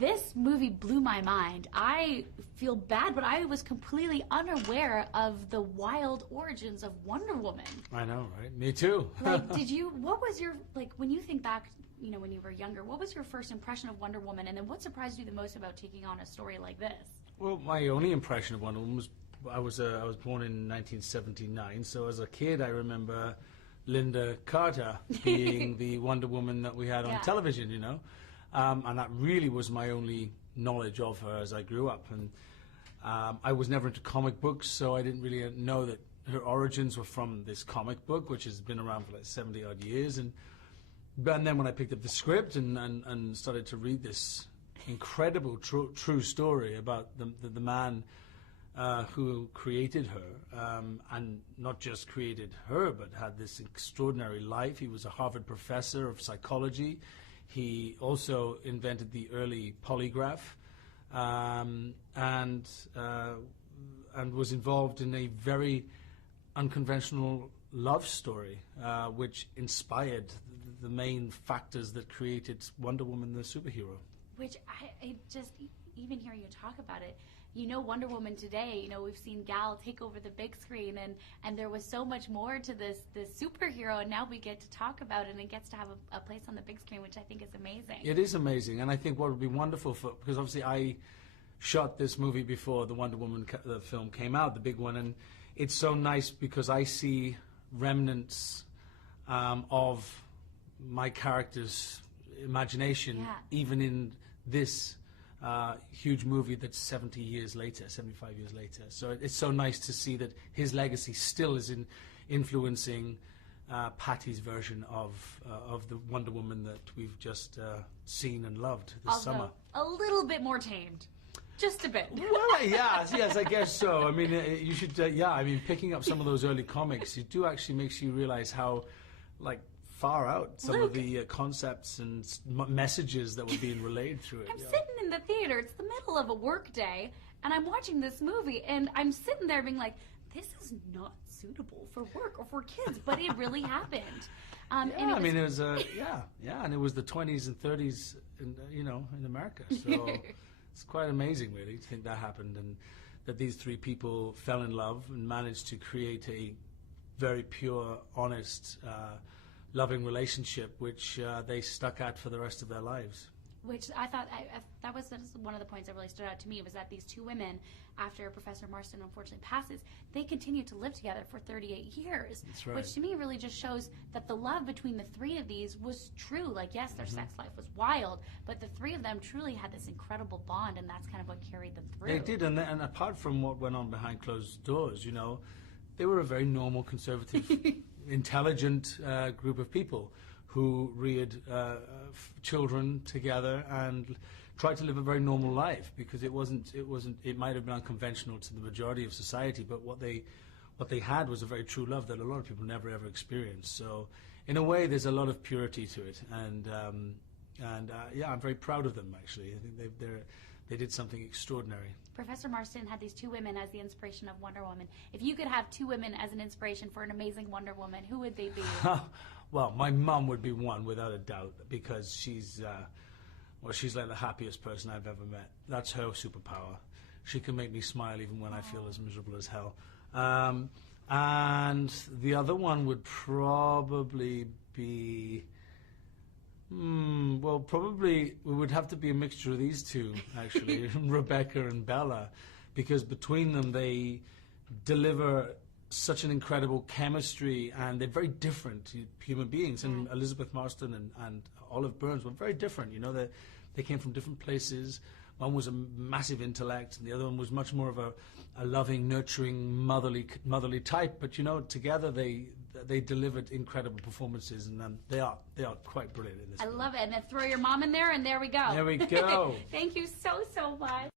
This movie blew my mind. I feel bad, but I was completely unaware of the wild origins of Wonder Woman. I know, right? Me too. Like, what was your, like, when you think back, you know, when you were younger, what was your first impression of Wonder Woman, and then what surprised you the most about taking on a story like this? Well, my only impression of Wonder Woman was, I was born in 1979, so as a kid I remember Linda Carter being the Wonder Woman that we had on television, you know. And that really was my only knowledge of her as I grew up. And I was never into comic books, so I didn't really know that her origins were from this comic book, which has been around for like 70-odd years. And then when I picked up the script and started to read this incredible true story about the man who created her, and not just created her, but had this extraordinary life. He was a Harvard professor of psychology. He also invented the early polygraph, and was involved in a very unconventional love story, which inspired the main factors that created Wonder Woman, the superhero. Which I just, even hearing you talk about it, you know, Wonder Woman today, you know, we've seen Gal take over the big screen, and there was so much more to this superhero, and now we get to talk about it, and it gets to have a place on the big screen, which I think is amazing. It is amazing, and I think what would be wonderful because obviously I shot this movie before the Wonder Woman the film came out, the big one, and it's so nice because I see remnants of my character's imagination, even in this huge movie that's 70 years later, 75 years later. So it's so nice to see that his legacy still is influencing Patty's version of the Wonder Woman that we've just seen and loved this summer. A little bit more tamed. Just a bit. Well, yes, I guess so. I mean, you should, I mean, picking up some of those early comics, it actually makes you realize how, like, far out some of the concepts and messages that were being relayed through it. I'm sitting in the theater, it's the middle of a work day, and I'm watching this movie, and I'm sitting there being like, this is not suitable for work or for kids, but it really happened. And I mean, it was, and it was the 20s and 30s, in America, so it's quite amazing, really, to think that happened, and that these three people fell in love and managed to create a very pure, honest, loving relationship, which they stuck at for the rest of their lives. Which I thought, that was one of the points that really stood out to me, was that these two women, after Professor Marston unfortunately passes, they continued to live together for 38 years. That's right. Which to me really just shows that the love between the three of these was true. Like, yes, their sex life was wild, but the three of them truly had this incredible bond, and that's kind of what carried them through. They did, and apart from what went on behind closed doors, you know, they were a very normal, conservative, intelligent group of people who reared children together and tried to live a very normal life, because it might have been unconventional to the majority of society, but what they had was a very true love that a lot of people never ever experienced. So in a way there's a lot of purity to it, and I'm very proud of them, actually. I think they did something extraordinary. Professor Marston had these two women as the inspiration of Wonder Woman. If you could have two women as an inspiration for an amazing Wonder Woman, who would they be? Well, my mum would be one, without a doubt, because she's like the happiest person I've ever met. That's her superpower. She can make me smile even when I feel as miserable as hell. And the other one would probably be... well, probably it would have to be a mixture of these two, actually, Rebecca and Bella, because between them they deliver such an incredible chemistry, and they're very different human beings. And Elizabeth Marston and Olive Burns were very different. You know, they came from different places. One was a massive intellect, and the other one was much more of a loving, nurturing, motherly type. But you know, together they delivered incredible performances, and they are quite brilliant in this. I love it. And then throw your mom in there, and there we go. There we go. Thank you so much.